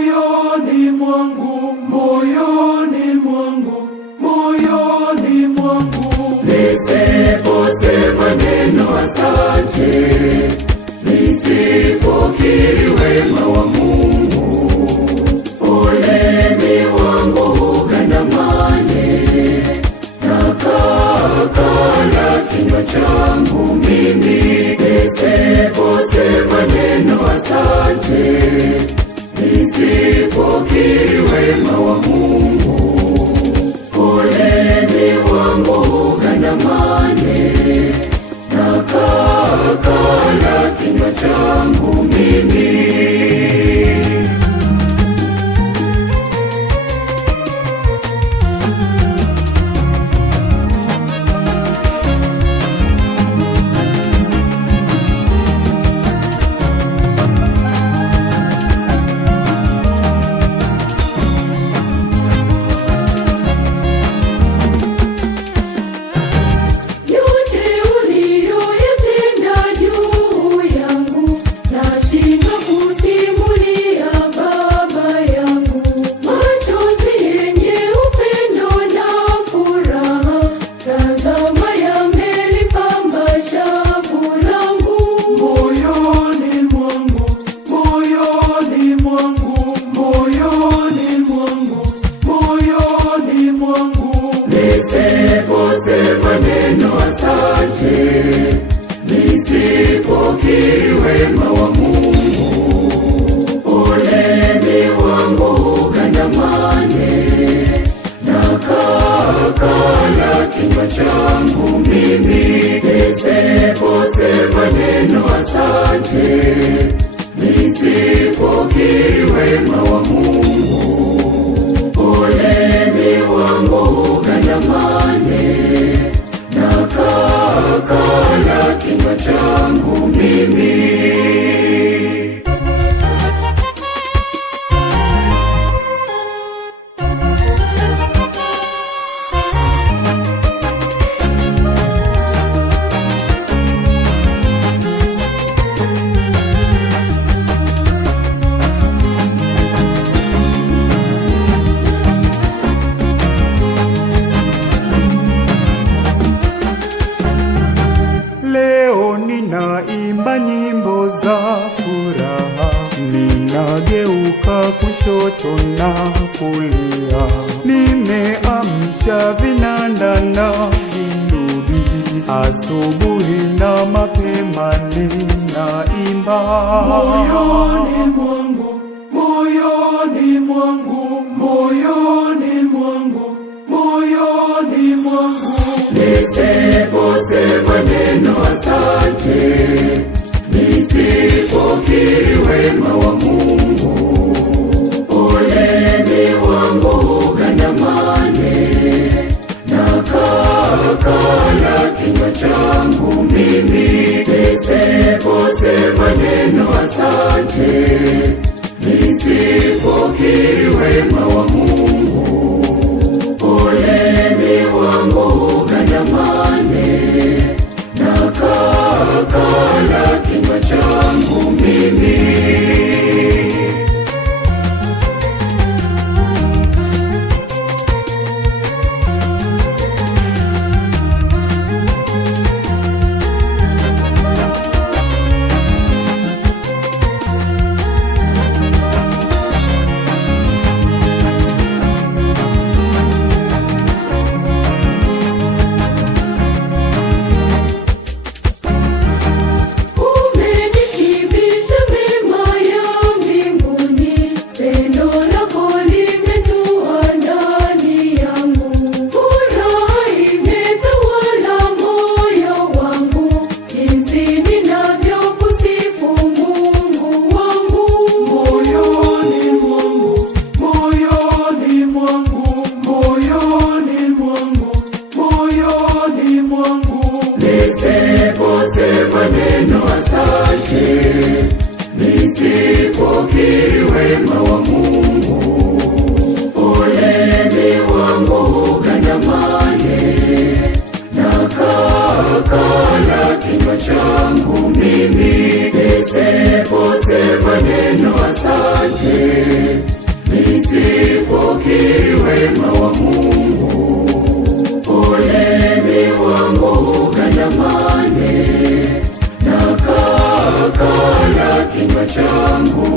moyoni mwangu, moyoni mwangu, moyoni mwangu. Nisiposema neno asante, nisipokiri wema wa Mungu, ulimi wangu ugandamane, nakakala kinywa changu mimi. Nisiposema neno asante, nisipokiri wema wa Mungu, ulimi wangu ugandamane, nakakala kinywa changu mimi. Nisiposema neno asante, nisipokiri wema wa Mungu, ulimi wangu ugandamane, nakakala kinywa changu mimi. Nisiposema neno asante, nisipokiri wema wa Mungu, ulimi wangu ugandamane, nakakala kinywa changu mimi. Ninaimba nyimbo za furaha, ninageuka kushoto na kulia, nimeamsha vinanda na vinubi, asubuhi na mapema ninaimba. Moyoni mwangu, moyoni mwangu, moyoni mwangu, moyoni mwangu. Nisiposema neno asante, nisipokiri wema wa Mungu, ulimi wangu ugandamane, nakakala kinywa changu mimi. Nisiposema neno asante, nisipokiri wema wa Mungu, ulimi wangu ugandamane, nakakala kinywa changu mimi. Nisiposema neno asante, nisipokiri wema wa Mungu, ulimi wangu ugandamane, nakakala kinywa changu mimi. Nisiposema neno asante, nisipokiri wema wa Mungu. Ulimi wangu ugandamane, na kala kinywa changu